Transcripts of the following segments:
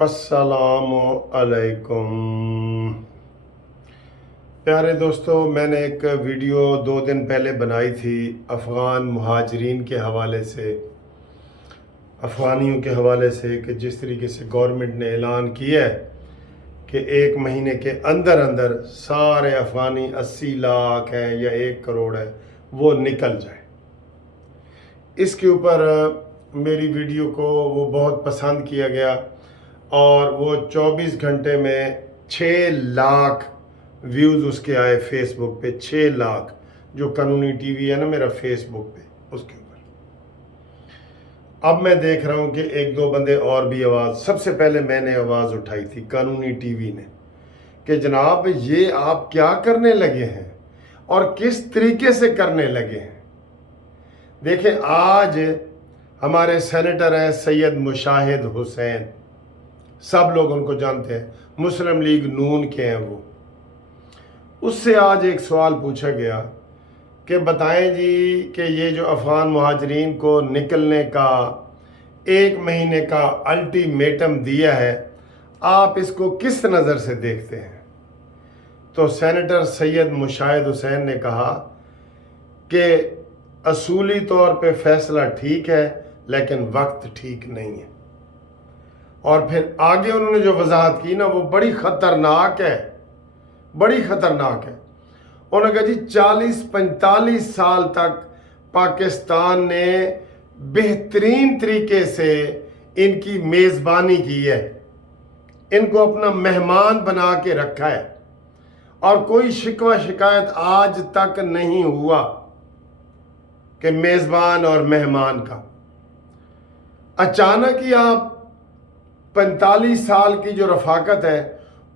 السلام علیکم پیارے دوستو، میں نے ایک ویڈیو 2 دن پہلے بنائی تھی افغان مہاجرین کے حوالے سے، افغانیوں کے حوالے سے، کہ جس طریقے سے گورنمنٹ نے اعلان کیا ہے کہ 1 مہینے کے اندر اندر سارے افغانی 80 لاکھ ہیں یا 1 کروڑ ہے وہ نکل جائے۔ اس کے اوپر میری ویڈیو کو وہ بہت پسند کیا گیا اور وہ 24 گھنٹے میں 6 لاکھ ویوز اس کے آئے فیس بک پہ، 6 لاکھ، جو قانونی ٹی وی ہے نا میرا فیس بک پہ، اس کے اوپر۔ اب میں دیکھ رہا ہوں کہ 1-2 بندے اور بھی سب سے پہلے میں نے آواز اٹھائی تھی قانونی ٹی وی نے کہ جناب یہ آپ کیا کرنے لگے ہیں اور کس طریقے سے کرنے لگے ہیں۔ دیکھیں، آج ہمارے سینیٹر ہیں سید مشاہد حسین، سب لوگ ان کو جانتے ہیں، مسلم لیگ نون کے ہیں وہ۔ اس سے آج ایک سوال پوچھا گیا کہ بتائیں جی کہ یہ جو افغان مہاجرین کو نکلنے کا 1 مہینے کا الٹیمیٹم دیا ہے، آپ اس کو کس نظر سے دیکھتے ہیں؟ تو سینیٹر سید مشاہد حسین نے کہا کہ اصولی طور پہ فیصلہ ٹھیک ہے لیکن وقت ٹھیک نہیں ہے۔ اور پھر آگے انہوں نے جو وضاحت کی نا وہ بڑی خطرناک ہے، بڑی خطرناک ہے۔ انہوں نے کہا جی 40-45 سال تک پاکستان نے بہترین طریقے سے ان کی میزبانی کی ہے، ان کو اپنا مہمان بنا کے رکھا ہے اور کوئی شکوہ شکایت آج تک نہیں ہوا کہ میزبان اور مہمان کا۔ اچانک ہی آپ 45 سال کی جو رفاقت ہے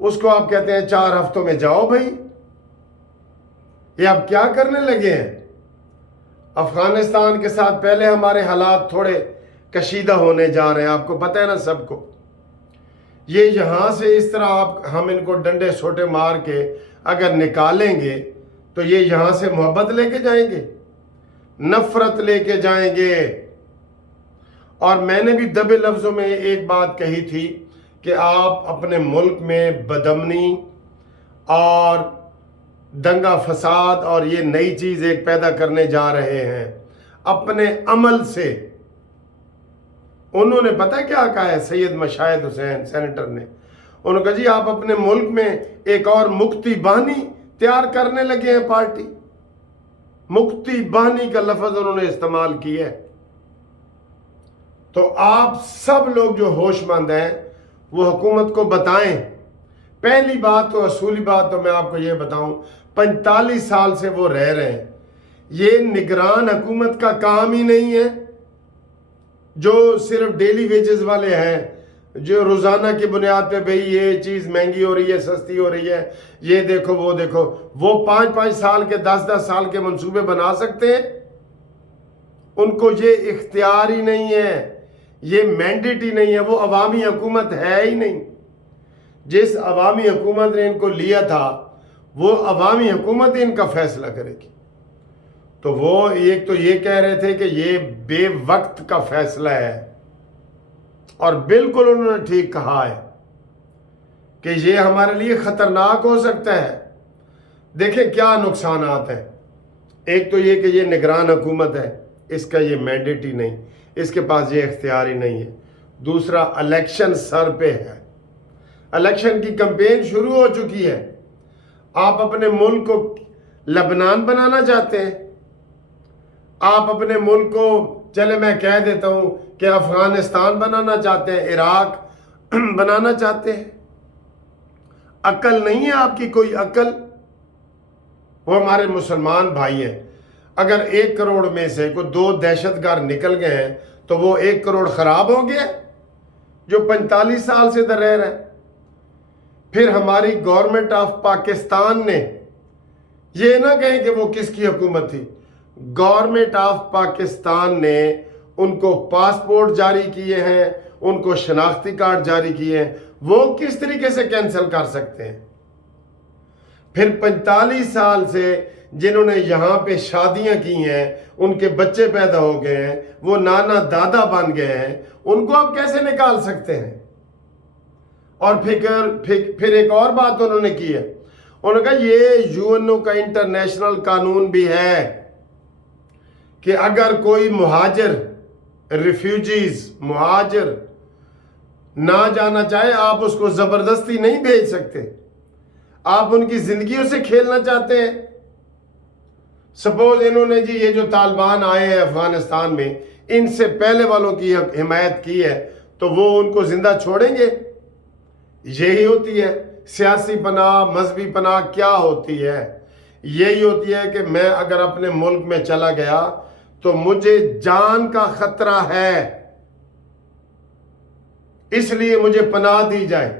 اس کو آپ کہتے ہیں 4 ہفتوں میں جاؤ بھائی۔ یہ آپ کیا کرنے لگے ہیں؟ افغانستان کے ساتھ پہلے ہمارے حالات تھوڑے کشیدہ ہونے جا رہے ہیں، آپ کو پتہ ہے نا سب کو۔ یہ یہاں سے اس طرح ہم ان کو ڈنڈے سوٹے مار کے اگر نکالیں گے تو یہ یہاں سے محبت لے کے جائیں گے، نفرت لے کے جائیں گے۔ اور میں نے بھی دبے لفظوں میں ایک بات کہی تھی کہ آپ اپنے ملک میں بدامنی اور دنگا فساد اور یہ نئی چیز ایک پیدا کرنے جا رہے ہیں اپنے عمل سے۔ انہوں نے پتہ کیا کہا ہے سید مشاہد حسین سینیٹر نے؟ انہوں نے کہا جی آپ اپنے ملک میں ایک اور مکتی بانی تیار کرنے لگے ہیں پارٹی۔ مکتی بانی کا لفظ انہوں نے استعمال کیا ہے۔ تو آپ سب لوگ جو ہوش مند ہیں وہ حکومت کو بتائیں۔ پہلی بات تو اصولی بات تو میں آپ کو یہ بتاؤں، 45 سال سے وہ رہ رہے ہیں، یہ نگران حکومت کا کام ہی نہیں ہے، جو صرف ڈیلی ویجز والے ہیں، جو روزانہ کی بنیاد پہ بھئی یہ چیز مہنگی ہو رہی ہے، سستی ہو رہی ہے، یہ دیکھو وہ دیکھو، وہ 5-5 سال کے 10-10 سال کے منصوبے بنا سکتے ہیں؟ ان کو یہ اختیار ہی نہیں ہے، یہ مینڈیٹ ہی نہیں ہے، وہ عوامی حکومت ہے ہی نہیں۔ جس عوامی حکومت نے ان کو لیا تھا وہ عوامی حکومت ان کا فیصلہ کرے گی۔ تو وہ ایک تو یہ کہہ رہے تھے کہ یہ بے وقت کا فیصلہ ہے، اور بالکل انہوں نے ٹھیک کہا ہے کہ یہ ہمارے لیے خطرناک ہو سکتا ہے۔ دیکھیں کیا نقصانات ہیں۔ ایک تو یہ کہ یہ نگران حکومت ہے، اس کا یہ مینڈیٹ ہی نہیں، اس کے پاس یہ اختیار ہی نہیں ہے۔ دوسرا، الیکشن سر پہ ہے، الیکشن کی کمپین شروع ہو چکی ہے۔ آپ اپنے ملک کو لبنان بنانا چاہتے ہیں، آپ اپنے ملک کو، چلے میں کہہ دیتا ہوں کہ افغانستان بنانا چاہتے ہیں، عراق بنانا چاہتے ہیں۔ عقل نہیں ہے آپ کی، کوئی عقل؟ وہ ہمارے مسلمان بھائی ہیں، اگر 1 کروڑ میں سے کوئی 2 دہشت گرد نکل گئے ہیں تو وہ 1 کروڑ خراب ہو گیا جو 45 سال سے ادھر رہ رہے ہیں۔ پھر ہماری گورنمنٹ آف پاکستان نے، یہ نہ کہیں کہ وہ کس کی حکومت تھی، گورنمنٹ آف پاکستان نے ان کو پاسپورٹ جاری کیے ہیں، ان کو شناختی کارڈ جاری کیے ہیں، وہ کس طریقے سے کینسل کر سکتے ہیں؟ پھر 45 سال سے جنہوں نے یہاں پہ شادیاں کی ہیں، ان کے بچے پیدا ہو گئے ہیں، وہ نانا دادا بن گئے ہیں، ان کو آپ کیسے نکال سکتے ہیں؟ اور پھر ایک اور بات انہوں نے کی ہے، انہوں نے کہا یہ یونو کا انٹرنیشنل قانون بھی ہے کہ اگر کوئی مہاجر مہاجر نہ جانا چاہے، آپ اس کو زبردستی نہیں بھیج سکتے، آپ ان کی زندگیوں سے کھیلنا چاہتے ہیں۔ سپوز انہوں نے جی یہ جو طالبان آئے ہیں افغانستان میں، ان سے پہلے والوں کی حمایت کی ہے، تو وہ ان کو زندہ چھوڑیں گے؟ یہی ہوتی ہے سیاسی پناہ، مذہبی پناہ کیا ہوتی ہے؟ یہی ہوتی ہے کہ میں اگر اپنے ملک میں چلا گیا تو مجھے جان کا خطرہ ہے، اس لیے مجھے پناہ دی جائے۔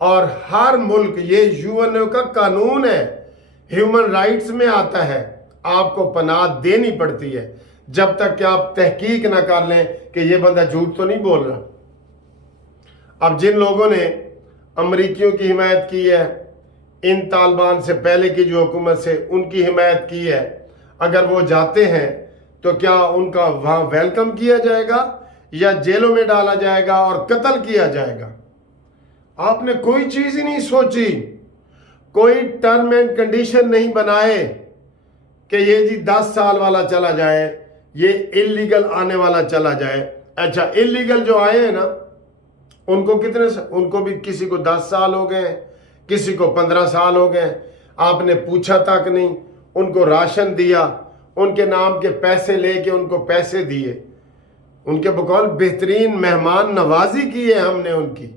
اور ہر ملک، یہ یونو کا قانون ہے، ہیومن رائٹس میں آتا ہے، آپ کو پناہ دینی پڑتی ہے جب تک کہ آپ تحقیق نہ کر لیں کہ یہ بندہ جھوٹ تو نہیں بول رہا۔ اب جن لوگوں نے امریکیوں کی حمایت کی ہے، ان طالبان سے پہلے کی جو حکومت سے ان کی حمایت کی ہے، اگر وہ جاتے ہیں تو کیا ان کا وہاں ویلکم کیا جائے گا یا جیلوں میں ڈالا جائے گا اور قتل کیا جائے گا؟ آپ نے کوئی چیز ہی نہیں سوچی، کوئی ٹرم اینڈ کنڈیشن نہیں بنائے کہ یہ جی 10 سال والا چلا جائے، یہ اللیگل آنے والا چلا جائے۔ اچھا، اللیگل جو آئے ہیں نا، ان کو بھی کسی کو 10 سال ہو گئے، کسی کو 15 سال ہو گئے، آپ نے پوچھا تک نہیں، ان کو راشن دیا، ان کے نام کے پیسے لے کے ان کو پیسے دیے، ان کے بقول بہترین مہمان نوازی کی ہے ہم نے ان کی۔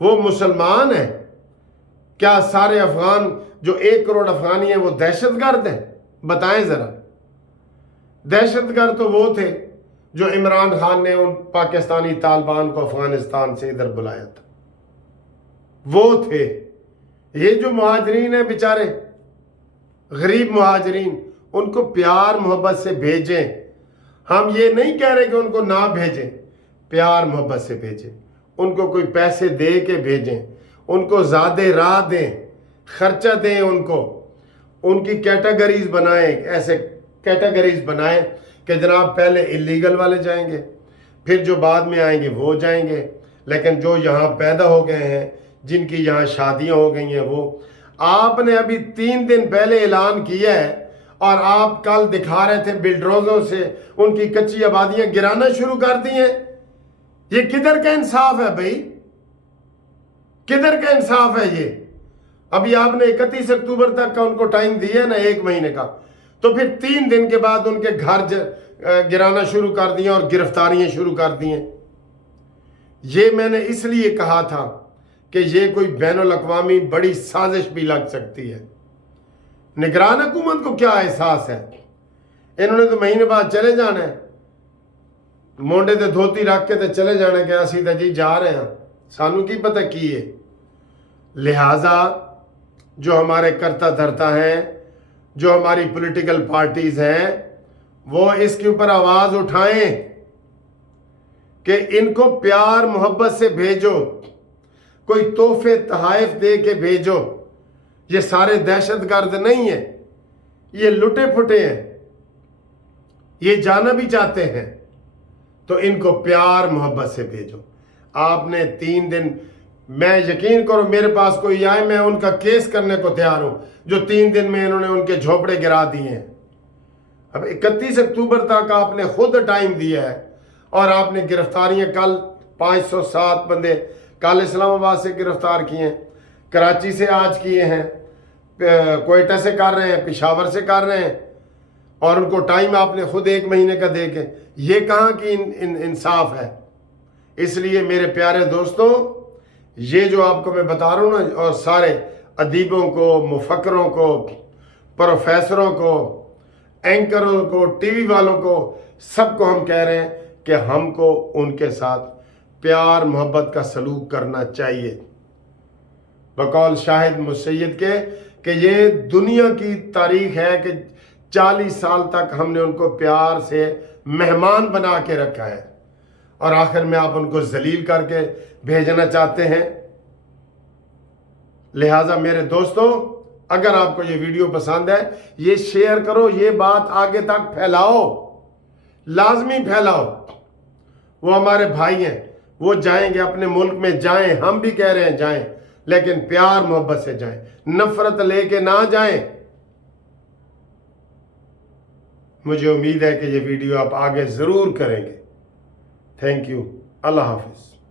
وہ مسلمان ہیں؟ کیا سارے افغان جو 1 کروڑ افغانی ہیں وہ دہشت گرد ہیں؟ بتائیں ذرا۔ دہشت گرد تو وہ تھے جو عمران خان نے ان پاکستانی طالبان کو افغانستان سے ادھر بلایا تھا، وہ تھے۔ یہ جو مہاجرین ہیں بیچارے، غریب مہاجرین، ان کو پیار محبت سے بھیجیں۔ ہم یہ نہیں کہہ رہے کہ ان کو نہ بھیجیں، پیار محبت سے بھیجیں، ان کو کوئی پیسے دے کے بھیجیں، ان کو زیادہ راہ دیں، خرچہ دیں، ان کی کیٹیگریز بنائیں، ایسے کیٹیگریز بنائیں کہ جناب پہلے اللیگل والے جائیں گے، پھر جو بعد میں آئیں گے وہ جائیں گے، لیکن جو یہاں پیدا ہو گئے ہیں، جن کی یہاں شادیاں ہو گئی ہیں، وہ آپ نے ابھی 3 دن پہلے اعلان کیا ہے اور آپ کل دکھا رہے تھے بلڈوزروں سے ان کی کچی آبادیاں گرانا شروع کر دی ہیں۔ یہ کدھر کا انصاف ہے بھائی؟ کدھر کا انصاف ہے یہ؟ ابھی آپ نے 31 اکتوبر تک کا ان کو ٹائم دیا ہے نا، 1 مہینے کا، تو پھر 3 دن کے بعد ان کے گھر گرانا شروع کر دیے اور گرفتاریاں شروع کر دی ہیں۔ یہ میں نے اس لیے کہا تھا کہ یہ کوئی بین الاقوامی بڑی سازش بھی لگ سکتی ہے۔ نگران حکومت کو کیا احساس ہے؟ انہوں نے تو مہینے بعد چلے جانا ہے، مونڈے تے دھوتی رکھ کے تے چلے جانا کہ اسی تے جی جا رہے ہیں، سانو کی پتہ کی ہے۔ لہٰذا جو ہمارے کرتا دھرتا ہیں، جو ہماری پولیٹیکل پارٹیز ہیں، وہ اس کے اوپر آواز اٹھائیں کہ ان کو پیار محبت سے بھیجو، کوئی تحفے تحائف دے کے بھیجو۔ یہ سارے دہشت گرد نہیں ہیں، یہ لٹے پھٹے ہیں، یہ جانا بھی چاہتے ہیں، تو ان کو پیار محبت سے بھیجو۔ آپ نے 3 دن، میں یقین کرو میرے پاس کوئی آئے میں ان کا کیس کرنے کو تیار ہوں، جو 3 دن میں انہوں نے ان کے جھوپڑے گرا دیے ہیں۔ اب 31 اکتوبر تک آپ نے خود ٹائم دیا ہے اور آپ نے گرفتاریاں کل 507 بندے کل اسلام آباد سے گرفتار کیے ہیں، کراچی سے آج کیے ہیں، کوئٹہ سے کر رہے ہیں، پشاور سے کر رہے ہیں، اور ان کو ٹائم آپ نے خود 1 مہینے کا دے کے، یہ کہاں کی انصاف ہے؟ اس لیے میرے پیارے دوستوں، یہ جو آپ کو میں بتا رہا ہوں نا، اور سارے ادیبوں کو، مفکروں کو، پروفیسروں کو، اینکروں کو، ٹی وی والوں کو، سب کو ہم کہہ رہے ہیں کہ ہم کو ان کے ساتھ پیار محبت کا سلوک کرنا چاہیے، بقول شاہد مسید کے کہ یہ دنیا کی تاریخ ہے کہ 40 سال تک ہم نے ان کو پیار سے مہمان بنا کے رکھا ہے، اور آخر میں آپ ان کو ذلیل کر کے بھیجنا چاہتے ہیں۔ لہٰذا میرے دوستوں، اگر آپ کو یہ ویڈیو پسند ہے، یہ شیئر کرو، یہ بات آگے تک پھیلاؤ، لازمی پھیلاؤ۔ وہ ہمارے بھائی ہیں، وہ جائیں گے اپنے ملک میں، جائیں، ہم بھی کہہ رہے ہیں جائیں، لیکن پیار محبت سے جائیں، نفرت لے کے نہ جائیں۔ مجھے امید ہے کہ یہ ویڈیو آپ آگے ضرور کریں گے۔ تھینک یو، اللہ حافظ۔